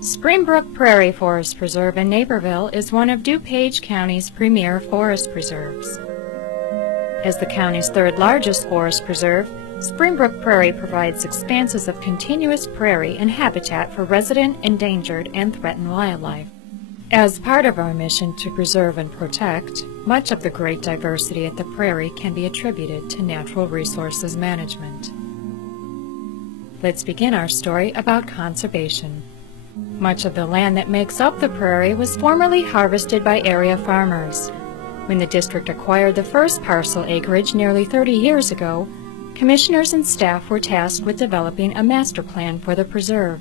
Springbrook Prairie Forest Preserve in Naperville is one of DuPage County's premier forest preserves. As the county's third largest forest preserve, Springbrook Prairie provides expanses of continuous prairie and habitat for resident, endangered, and threatened wildlife. As part of our mission to preserve and protect, much of the great diversity at the prairie can be attributed to natural resources management. Let's begin our story about conservation. Much of the land that makes up the prairie was formerly harvested by area farmers. When the district acquired the first parcel acreage nearly 30 years ago, commissioners and staff were tasked with developing a master plan for the preserve.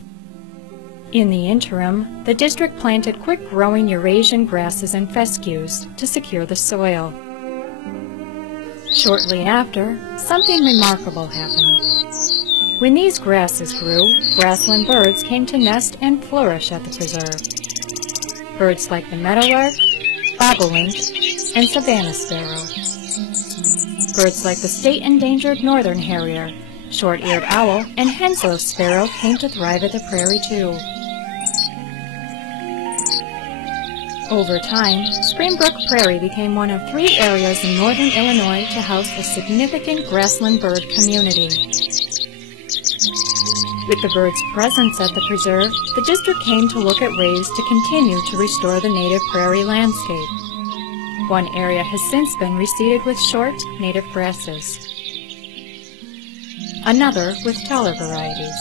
In the interim, the district planted quick-growing Eurasian grasses and fescues to secure the soil. Shortly after, something remarkable happened. When these grasses grew, grassland birds came to nest and flourish at the preserve. Birds like the meadowlark, bobolink, and savanna sparrow. Birds like the state endangered northern harrier, short-eared owl, and Henslow sparrow came to thrive at the prairie too. Over time, Springbrook Prairie became one of 3 areas in northern Illinois to house a significant grassland bird community. With the birds' presence at the preserve, the district came to look at ways to continue to restore the native prairie landscape. One area has since been reseeded with short, native grasses. Another with taller varieties.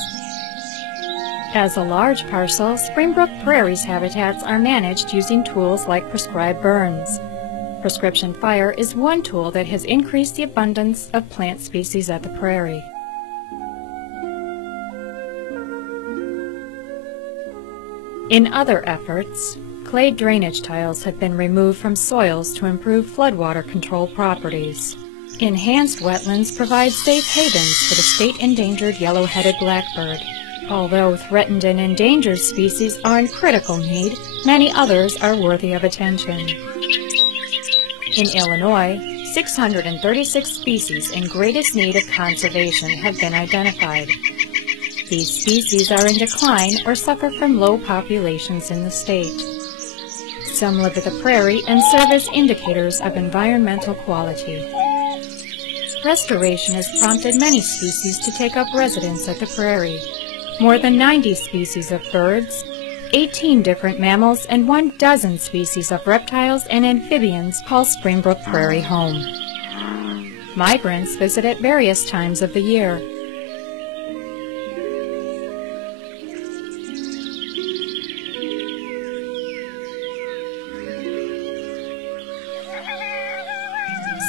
As a large parcel, Springbrook Prairie's habitats are managed using tools like prescribed burns. Prescription fire is one tool that has increased the abundance of plant species at the prairie. In other efforts, clay drainage tiles have been removed from soils to improve floodwater control properties. Enhanced wetlands provide safe havens for the state-endangered yellow-headed blackbird. Although threatened and endangered species are in critical need, many others are worthy of attention. In Illinois, 636 species in greatest need of conservation have been identified. These species are in decline or suffer from low populations in the state. Some live at the prairie and serve as indicators of environmental quality. Restoration has prompted many species to take up residence at the prairie. More than 90 species of birds, 18 different mammals, and 12 species of reptiles and amphibians call Springbrook Prairie home. Migrants visit at various times of the year.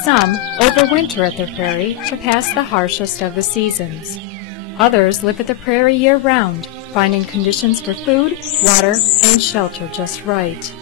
Some overwinter at the prairie to pass the harshest of the seasons. Others live at the prairie year-round, finding conditions for food, water, and shelter just right.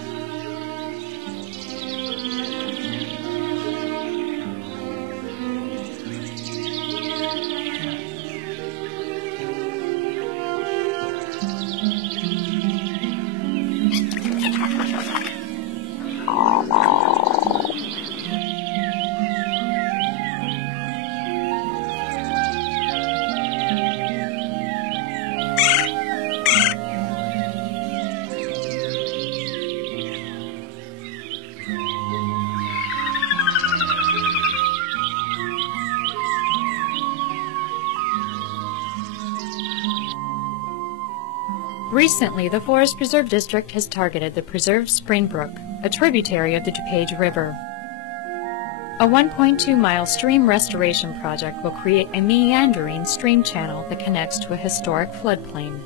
Recently, the Forest Preserve District has targeted the preserved Springbrook, a tributary of the DuPage River. A 1.2-mile stream restoration project will create a meandering stream channel that connects to a historic floodplain.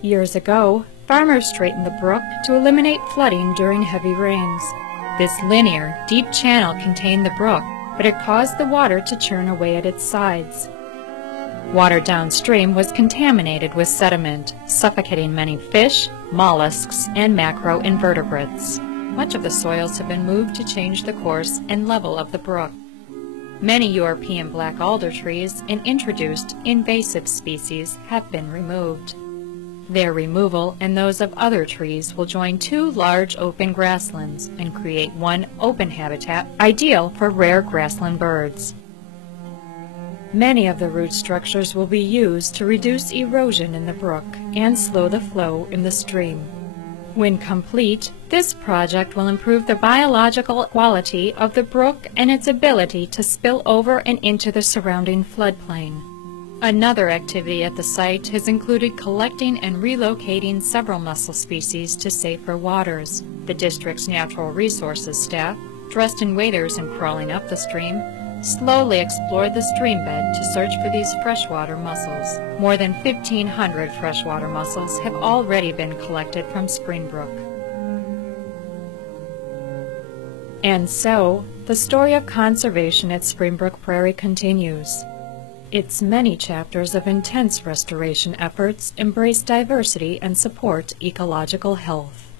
Years ago, farmers straightened the brook to eliminate flooding during heavy rains. This linear, deep channel contained the brook, but it caused the water to churn away at its sides. Water downstream was contaminated with sediment, suffocating many fish, mollusks, and macroinvertebrates. Much of the soils have been moved to change the course and level of the brook. Many European black alder trees and introduced invasive species have been removed. Their removal and those of other trees will join 2 large open grasslands and create one open habitat ideal for rare grassland birds. Many of the root structures will be used to reduce erosion in the brook and slow the flow in the stream. When complete, this project will improve the biological quality of the brook and its ability to spill over and into the surrounding floodplain. Another activity at the site has included collecting and relocating several mussel species to safer waters. The district's natural resources staff, dressed in waders and crawling up the stream, slowly explored the stream bed to search for these freshwater mussels. More than 1,500 freshwater mussels have already been collected from Springbrook. And so, the story of conservation at Springbrook Prairie continues. Its many chapters of intense restoration efforts embrace diversity and support ecological health.